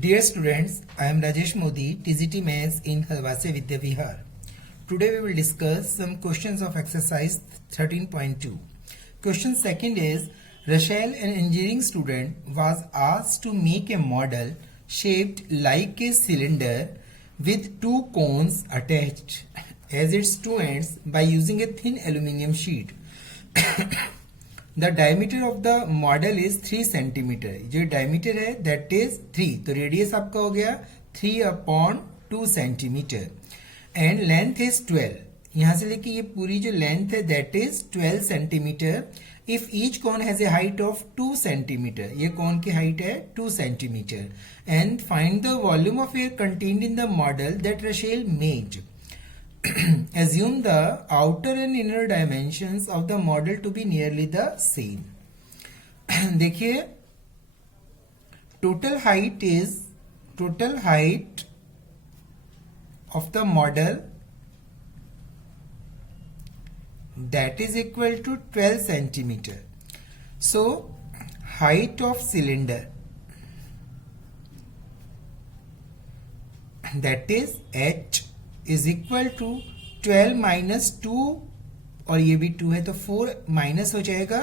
Dear students, I am Rajesh Modi, TGT Maths in Halwase Vidya Vihar. Today we will discuss some questions of exercise 13.2. Question second is, Rachel, an engineering student, was asked to make a model shaped like a cylinder with two cones attached as its two ends by using a thin aluminium sheet. The diameter of the model is 3 centimetre. जो diameter है that is 3, तो radius आपका हो गया 3/2 centimetre and length is 12. यहाँ से लेके ये पूरी जो length है that is 12 centimetre. If each cone has a height of 2 centimetre, ये cone की height है 2 centimetre and find the volume of air contained in the model that Rachel made. Assume the outer and inner dimensions of the model to be nearly the same. देखिए total height of the model that is equal to 12 centimeter. So height of cylinder that is h is equal to 12 minus 2 और ये भी 2 है तो 4 minus हो जाएगा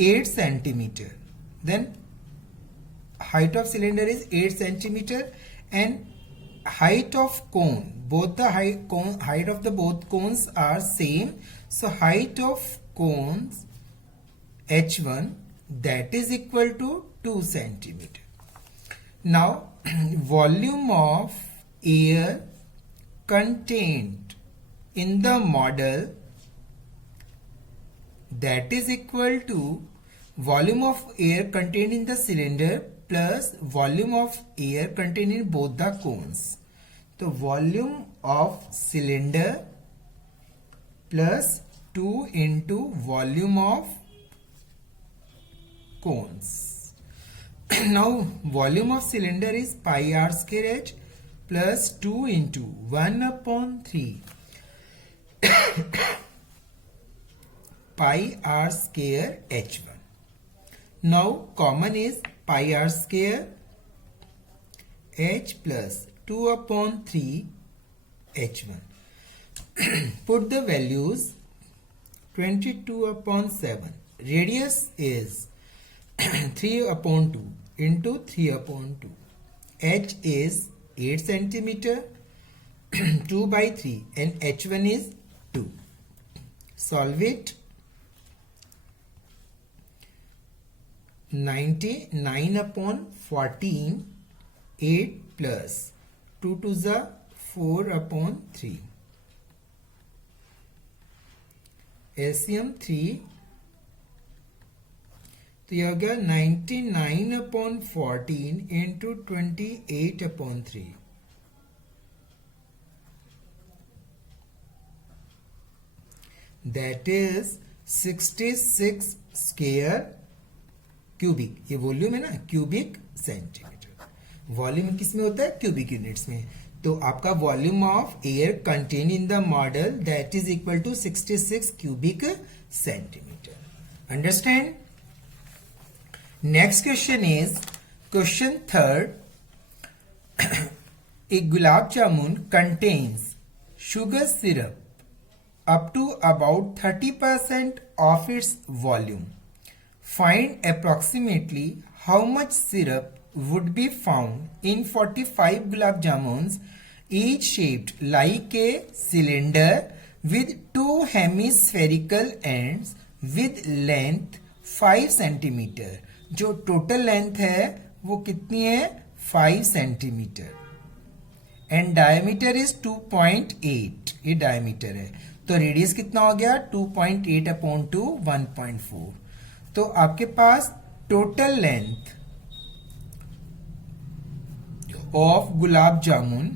8 centimetre. Then height of cylinder is 8 centimeter and height of cone, both the height of the both cones are same, so height of cones h1 that is equal to 2 centimeter. Now volume of air contained in the model that is equal to volume of air contained in the cylinder plus volume of air contained in both the cones. So volume of cylinder plus 2 into volume of cones. Now volume of cylinder is pi r square h plus 2 into 1/3 pi r square h1. Now common is pi r square h plus 2/3 h1. Put the values 22/7. Radius is 3/2 into 3/2. H is 8 centimeter 2/3 and h1 is 2. Solve it. 99/14 8 plus 2 to the 4/3 LCM 3 तो यह हो गया 99/14 into 28/3. That is 66 square cubic. ये volume है ना, cubic centimetre. Volume किस में होता है? क्यूबिक यूनिट्स में. तो आपका volume of air contain in the model that is equal to 66 cubic centimetre. Understand? Next question is question third. A gulab jamun contains sugar syrup up to about 30% of its volume. Find approximately how much syrup would be found in 45 gulab jamuns, each shaped like a cylinder with two hemispherical ends with length 5 centimeter. जो total length है वो कितनी है? 5 centimetre and diameter is 2.8. ये diameter है तो radius कितना हो गया? 2.8/2 1.4. तो आपके पास total length of gulab jamun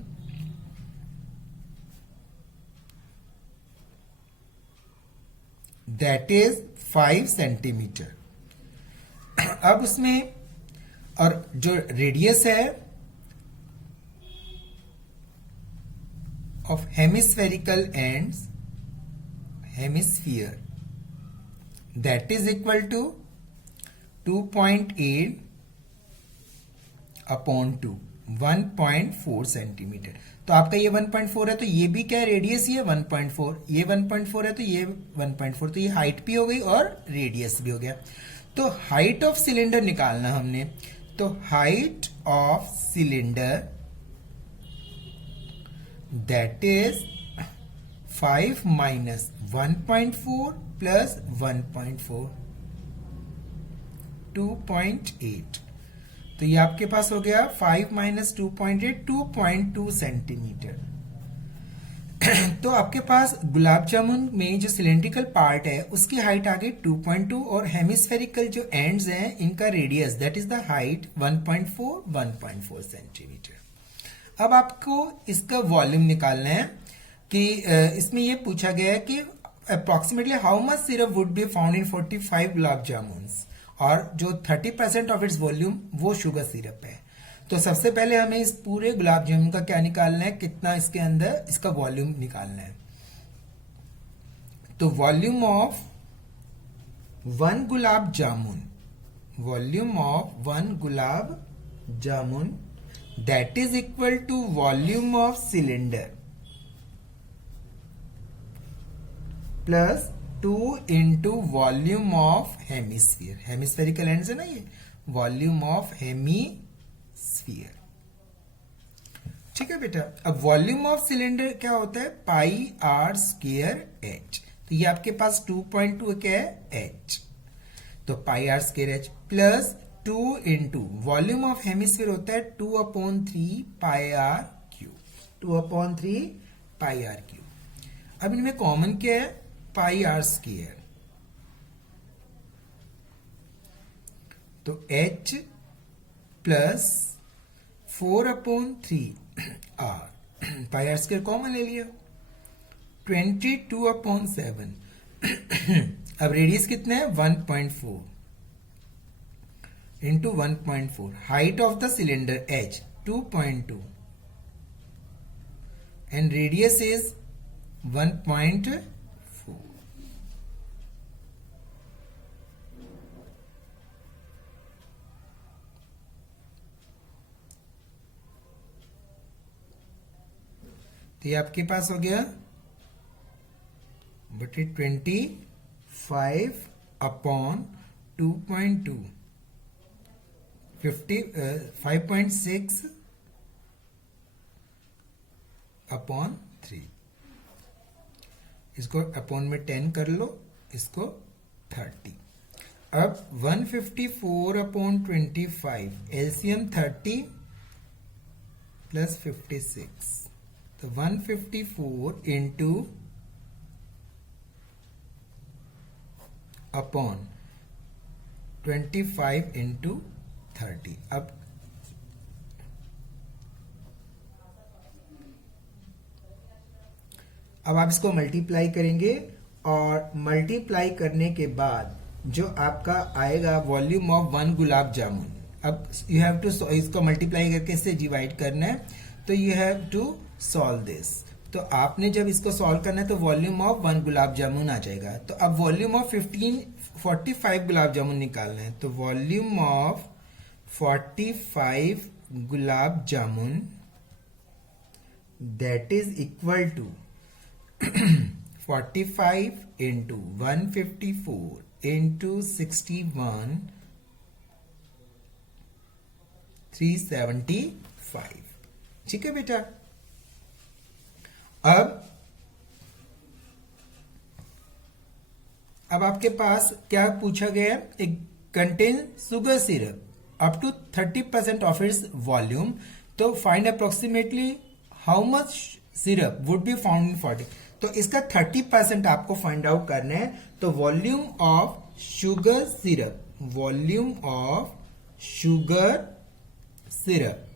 that is 5 centimetre. अब उसमें और जो रेडियस है of hemispherical ends, hemisphere that is equal to 2.8/2. 1.4 centimetre. तो आपका ये 1.4 है तो ये भी क्या है, रेडियस ही है 1.4, ये 1.4 है तो ये 1.4, तो ये हाइट भी हो गई और रेडियस भी हो गया। तो हाइट ऑफ सिलेंडर निकालना हमने, तो height of cylinder that is 5 minus 1.4 plus 1.4, 2.8। तो ये आपके पास हो गया 5 माइनस 2.8, 2.2 सेंटीमीटर। तो आपके पास गुलाब जामुन में जो सिलेंड्रिकल पार्ट है उसकी हाइट आ गई 2.2 और हेमिस्फेरिकल जो एंड्स हैं इनका radius that is the height 1.4 centimetre. अब आपको इसका वॉल्यूम निकालना है कि इसमें ये पूछा गया है कि approximately how much syrup would be found इन 45 गुलाब जामुन, और जो 30% ऑफ इट्स वॉल्यूम वो शुगर सिरप है। तो सबसे पहले हमें इस पूरे गुलाब जामुन का क्या निकालना है, कितना इसके अंदर इसका वॉल्यूम निकालना है। तो volume of one gulab jamun, volume of one gulab jamun that is equal to volume of cylinder plus 2 into volume of hemisphere, hemispherical ends है ना ये, वॉल्यूम ऑफ हेमिस्फीयर। ठीक है बेटा। अब वॉल्यूम ऑफ सिलेंडर क्या होता है, पाई आर स्क्वायर एच। तो ये आपके पास 2.2 क्या है, एच, तो pi R square H plus 2 into volume of hemisphere होता है 2/3 pi R cube, 2/3 pi R cube. अब इनमें कॉमन क्या है, पाई आर स्क्वायर, तो h plus 4/3 R, pi R square common ले लिया, 22/7। अब रेडियस कितना है 1.4 into 1.4, height of the cylinder h 2.2 and radius is 1.4। तो ये आपके पास हो गया बटे 25/2.2, 5.6/3। इसको अपॉन में 10 कर लो, इसको 30। अब 154/25, एलसीएम 30 प्लस 56, तो 154 इंटू अपॉन 25 इंटू 30। अब आप इसको मल्टीप्लाई करेंगे और मल्टीप्लाई करने के बाद जो आपका आएगा volume of one gulab jamun, अब यू हैव टू इसको मल्टीप्लाई करके इससे डिवाइड करना है, तो you have to solve this. तो आपने जब इसको सॉल्व करना है तो volume of one gulab jamun आ जाएगा। तो अब वॉल्यूम ऑफ 45 गुलाब जामुन निकालना है, तो volume of 45 gulab jamun that is equal to 45 into 154 into 61, 375। ठीक है बेटा। अब आपके पास क्या पूछा गया है, एक contain sugar syrup up to 30% of its volume, तो find approximately how much syrup would be found in 40। तो इसका 30% आपको फाइंड आउट करना है। तो volume of sugar syrup, volume of sugar syrup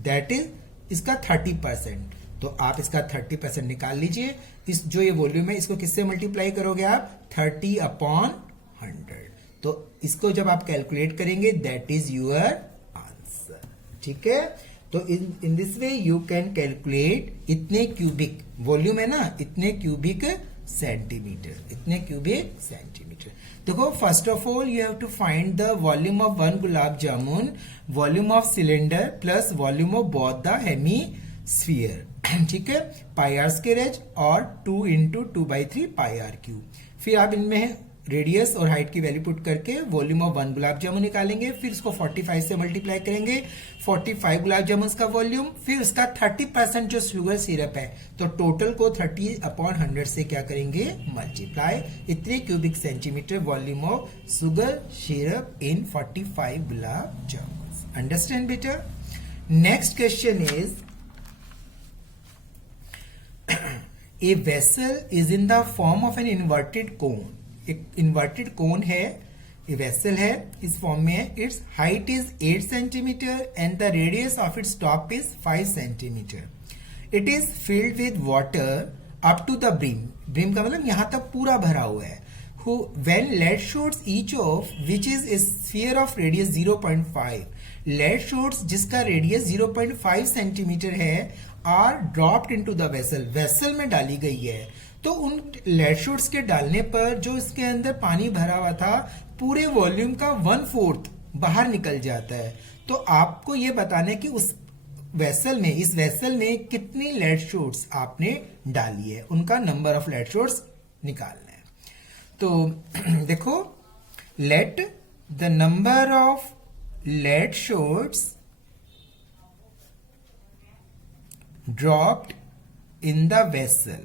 that is इसका 30%। तो आप इसका 30% निकाल लीजिए। इस जो ये वॉल्यूम है इसको किससे मल्टीप्लाई करोगे आप, 30/100। तो इसको जब आप कैलकुलेट करेंगे दैट इज योर आंसर। ठीक है। तो in this way you can calculate इतने क्यूबिक वॉल्यूम है ना, इतने क्यूबिक सेंटीमीटर, इतने क्यूबिक सेंटीमीटर। देखो first of all you have to find the volume of one gulab jamun, volume of cylinder plus volume of both the hemisphere, ठीक है, pi R square H और 2 into 2/3 pi R Q. फिर आप इनमें radius और height की value put करके volume of one gulab जामुन निकालेंगे, फिर उसको 45 से मल्टीप्लाई करेंगे, 45 गुलाब जामुन का वॉल्यूम, फिर उसका 30% जो शुगर सिरप है, तो टोटल को 30/100 से क्या करेंगे, मल्टीप्लाई। इतने cubic centimetre volume of sugar syrup in 45 gulab jamun. Understand बेटा? Next question is a vessel is in the form of an inverted cone. एक इन्वर्टेड कोन है, ये वेसल है, इस फॉर्म में है। Its height is 8 centimetre and the radius of its top is 5 centimetre. It is filled with water up to the brim. Brim का मतलब यहां तक पूरा भरा हुआ है। When lead shoots each of which is a sphere of radius 0.5, lead shoots जिसका radius 0.5 centimetre है are dropped into the vessel, vessel में डाली गई है। तो उन लेड शूट्स के डालने पर जो इसके अंदर पानी भरा हुआ था पूरे वॉल्यूम का 1/4 बाहर निकल जाता है। तो आपको ये बताना है कि उस वेसल में, इस वेसल में कितनी लेड शूट्स आपने डाली है, उनका नंबर ऑफ लेड शूट्स निकालना है। तो देखो, let the number of lead shoots dropped in the vessel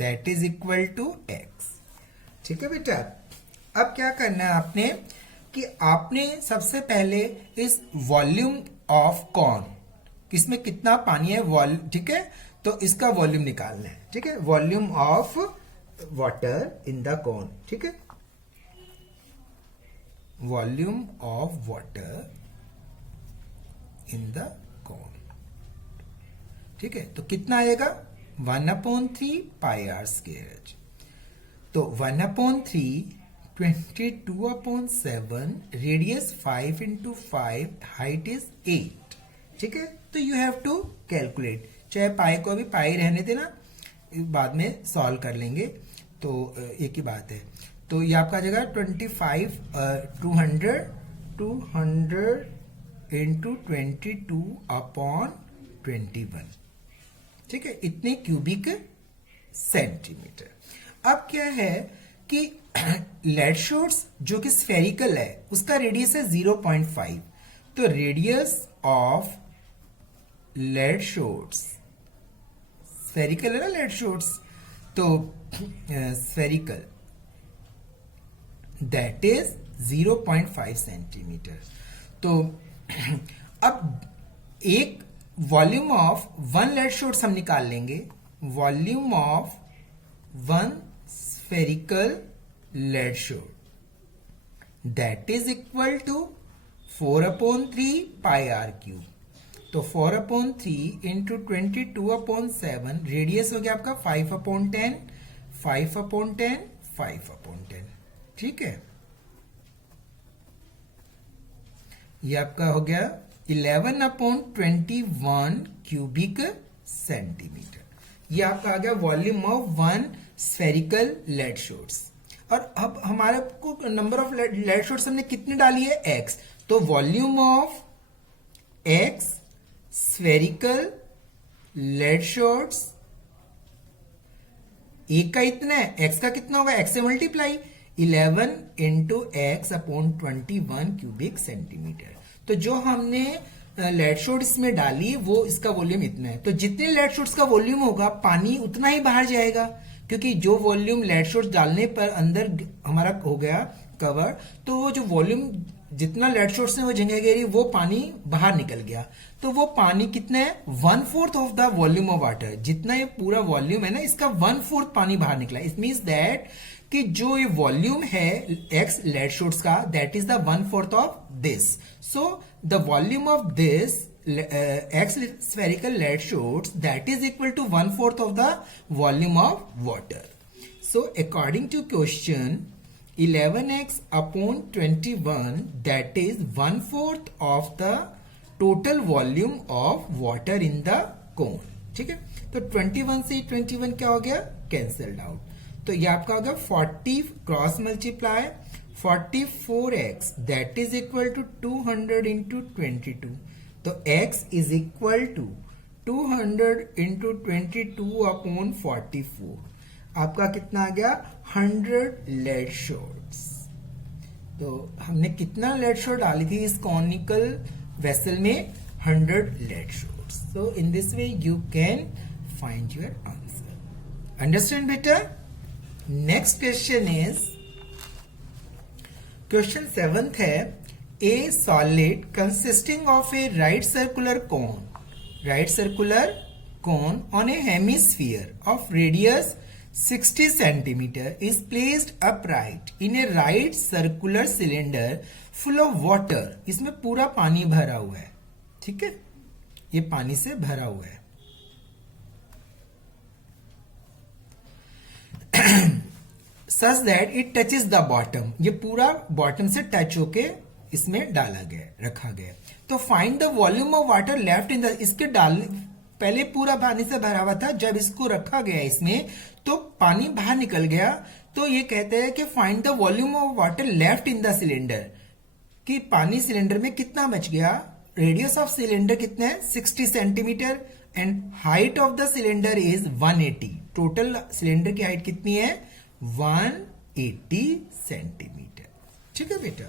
that is equal to x। ठीक है बेटा, अब क्या करना है आपने कि आपने सबसे पहले इस वॉल्यूम ऑफ कॉर्न, किसमें कितना पानी है, ठीक है, तो इसका वॉल्यूम निकालना है। ठीक है, volume of water in the corn, ठीक है, volume of water in the corn, ठीक है। तो कितना आएगा, 1/3 पाई आर स्क्वायर। तो 1/3 22/7, रेडियस 5 इंटू 5, हाइट इज 8। ठीक है, तो यू हैव टू कैलकुलेट, चाहे पाई को अभी पाई रहने देना, बाद में सॉल्व कर लेंगे, तो एक ही बात है। तो ये आपका आ जाएगा 200 इंटू 22/21, ठीक है, इतने क्यूबिक सेंटीमीटर। अब क्या है कि लेड शूट्स जो कि स्फेरिकल है उसका रेडियस है 0.5, तो radius of lead shoots, spherical है ना लेड शूट्स, तो स्फेरिकल दैट इज 0.5 सेंटीमीटर। तो अब एक volume of one lead shoots हम निकाल लेंगे, volume of one spherical lead shoot that is equal to 4/3 pi r cube. तो 4/3 इंटू 22/7, रेडियस हो गया आपका 5/10, 5/10, 5/10, ठीक है। ये आपका हो गया 11/21 क्यूबिक सेंटीमीटर। ये आपका आ गया volume of one spherical lead shoots. और अब हमारे को नंबर ऑफ लेड शूट्स हमने कितने डाली है, x, तो volume of x spherical lead shoots, एक का इतना है, x का कितना होगा, x से multiply 11 into x/21 cubic centimetre. तो जो हमने लेड शूट इसमें डाली वो इसका वॉल्यूम इतना है, तो जितने लेड शूट्स का वॉल्यूम होगा पानी उतना ही बाहर जाएगा, क्योंकि जो वॉल्यूम लेड शूट्स डालने पर अंदर हमारा हो गया कवर, तो वो जो वॉल्यूम जितना लेड शूट्स ने वो जगह घेरी वो पानी बाहर निकल गया। तो वो पानी कितना है, 1/4 of the volume of water, जितना ये पूरा वॉल्यूम है ना इसका 1/4 पानी बाहर निकला। इट मीन्स दैट कि जो ये वॉल्यूम है एक्स लेड शूट्स का that is the 1/4 of this. So the volume of this x spherical lead shoots that is equal to 1/4 of the volume of water. So according to question, 11x/21 that is 1/4 of the total volume of water in the cone. ठीक है, तो 21 से 21 क्या हो गया, cancelled out. तो ये आपका हो गया 40 cross multiply 44x that is equal to 200 into 22। तो x is equal to 200 into 22 upon 44। आपका कितना आ गया, 100 लेड शॉट्स। तो हमने कितना लेड शॉट डाली थी इस कॉनिकल वेसल में, 100 lead shots. So in this way you can find your answer. Understand बेटा? Next question is question 7th है, a solid consisting of a right circular cone on a hemisphere of radius 60 centimeter is placed upright in a right circular cylinder full of water। इसमें पूरा पानी भरा हुआ है, ठीक है, ये पानी से भरा हुआ है। Such that it touches the bottom, ये पूरा बॉटम से टच होके इसमें डाला गया, रखा गया। तो find the volume of water left in the, इसके पहले पूरा पानी से भरा हुआ था, जब इसको रखा गया इसमें तो पानी बाहर निकल गया। तो ये कहते हैं कि find the volume of water left in the cylinder, कि पानी सिलेंडर में कितना बच गया। रेडियस ऑफ सिलेंडर कितना है, 60 centimetre and height of the cylinder is 180। Total cylinder की हाइट कितनी है, 180 सेंटीमीटर। ठीक है बेटा,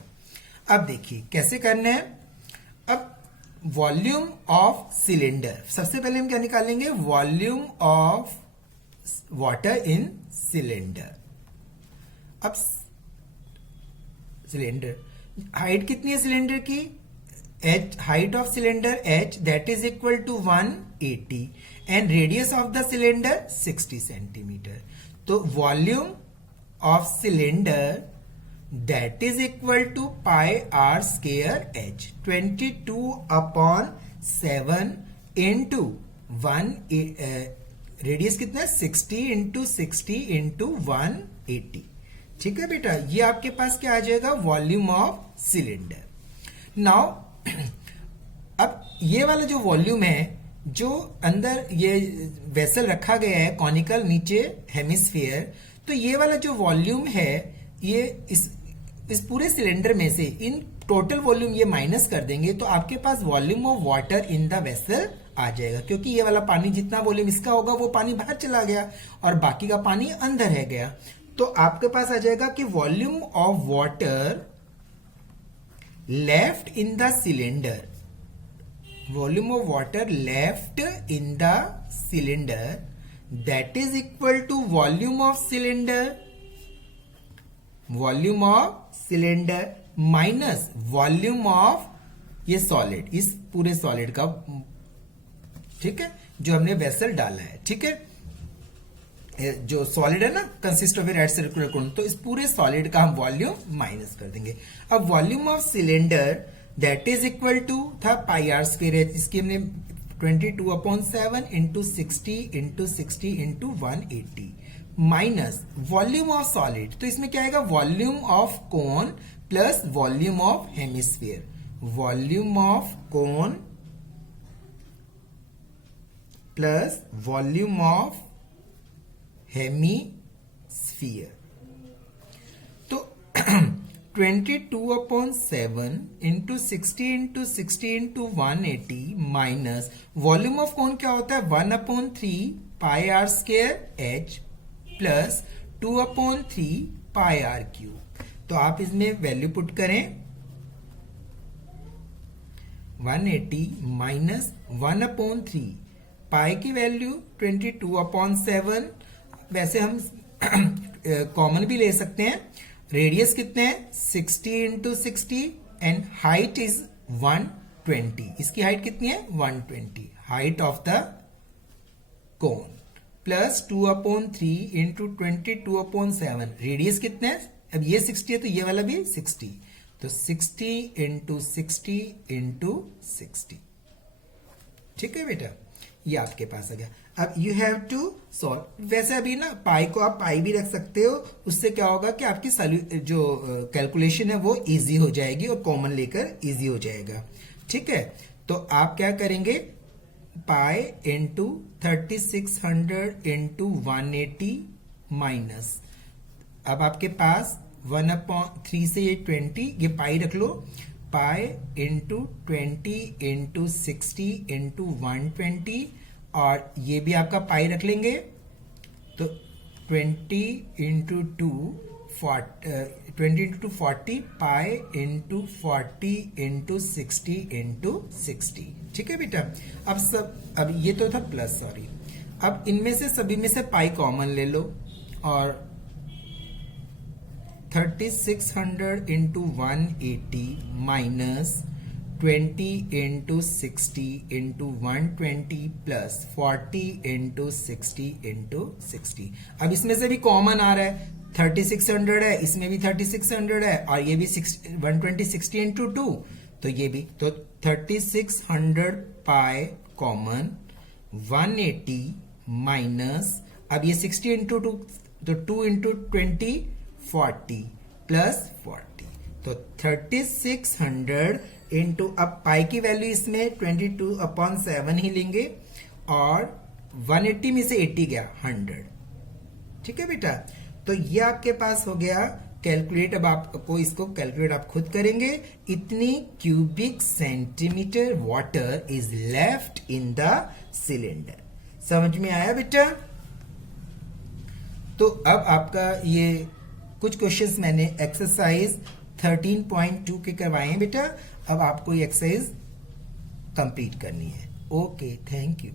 अब देखिए कैसे करना है। अब वॉल्यूम ऑफ सिलेंडर, सबसे पहले हम क्या निकालेंगे, volume of water in cylinder. अब सिलेंडर हाइट कितनी है सिलेंडर की, h, height of cylinder h that is equal to 180 and radius of the cylinder 60 centimetre. तो volume of cylinder that is equal to pi r square h, 22 upon 7 into 1, radius कितना है 60 into 60 into 180। ठीक है बेटा, ये आपके पास क्या आ जाएगा, वॉल्यूम ऑफ सिलेंडर। नाउ अब ये वाला जो वॉल्यूम है, जो अंदर ये वेसल रखा गया है कॉनिकल, नीचे हेमिस्फीयर, तो ये वाला जो वॉल्यूम है, ये इस पूरे सिलेंडर में से इन टोटल वॉल्यूम ये माइनस कर देंगे तो आपके पास volume of water in the vessel आ जाएगा। क्योंकि ये वाला पानी जितना वॉल्यूम इसका होगा वो पानी बाहर चला गया और बाकी का पानी अंदर रह गया। तो आपके पास आ जाएगा कि volume of water left in the cylinder, volume of water left in the cylinder that is equal to volume of cylinder, volume of cylinder minus volume of ये सॉलिड, इस पूरे सॉलिड का, ठीक है, जो हमने वेसल डाला है। ठीक है, जो सॉलिड है ना, consist of a right circular कोन, तो इस पूरे सॉलिड का हम वॉल्यूम माइनस कर देंगे। अब volume of cylinder that is equal to था पाई आर स्क्वायर है, इसकी हमने 22/7 into 60 into 60 into 180 minus volume of solid. तो इसमें क्या आएगा, volume of cone plus volume of hemisphere, volume of cone plus volume of hemisphere. तो 22/7 into 60 into 60 into 180 minus volume of cone क्या होता है, 1/3 pi R square h plus 2/3 pi r cube. तो आप इसमें वैल्यू पुट करें, 180 minus 1/3 पाई की value 22/7, वैसे हम कॉमन भी ले सकते हैं। रेडियस कितने हैं, 60 इंटू 60 एंड हाइट इज 120, इसकी हाइट कितनी है 120, height of the cone plus 2/3 into 22/7, radius कितने है, अब ये 60 है तो ये वाला भी 60, तो 60 इंटू 60 इंटू 60। ठीक है बेटा, ये आपके पास आ गया। अब यू हैव टू सॉल्व, वैसे अभी ना पाई को आप पाई भी रख सकते हो, उससे क्या होगा कि आपकी जो कैलकुलेशन है वो इजी हो जाएगी और कॉमन लेकर इजी हो जाएगा। ठीक है, तो आप क्या करेंगे, पाई इंटू 3600 इंटू 180 माइनस, अब आपके पास 1/3 से ये 20, ये पाई रख लो, पाई इंटू 20 इंटू 60 इंटू 120, और ये भी आपका पाई रख लेंगे, तो 20 into 2 20 into 40, pi into 40 into 60 into 60। ठीक है बेटा, अब ये तो था प्लस, सॉरी, अब इनमें से सभी में से पाई कॉमन ले लो, और 3600 into 180 minus 20 into 60 into 120 plus 40 into 60 into 60। अब इसमें से भी कॉमन आ रहा है, 3600 है, इसमें भी 3600 है, और ये भी 120 60 इंटू 2, तो ये भी, तो 3600 पाई कॉमन, 180 माइनस, अब ये 60 इंटू 2, तो 2 इंटू 20 40 प्लस 40, तो 3600 इंटू, अब पाई की वैल्यू इसमें 22/7 ही लेंगे, और 180 में से 80 गया 100। ठीक है बेटा, तो ये आपके पास हो गया कैलकुलेट। अब आपको इसको कैलकुलेट आप खुद करेंगे, इतनी cubic centimetre water is left in the cylinder. समझ में आया बेटा? तो अब आपका ये कुछ क्वेश्चंस मैंने एक्सरसाइज 13.2 के करवाए हैं बेटा, अब आपको ये एक्सरसाइज कंप्लीट करनी है। Okay, thank you.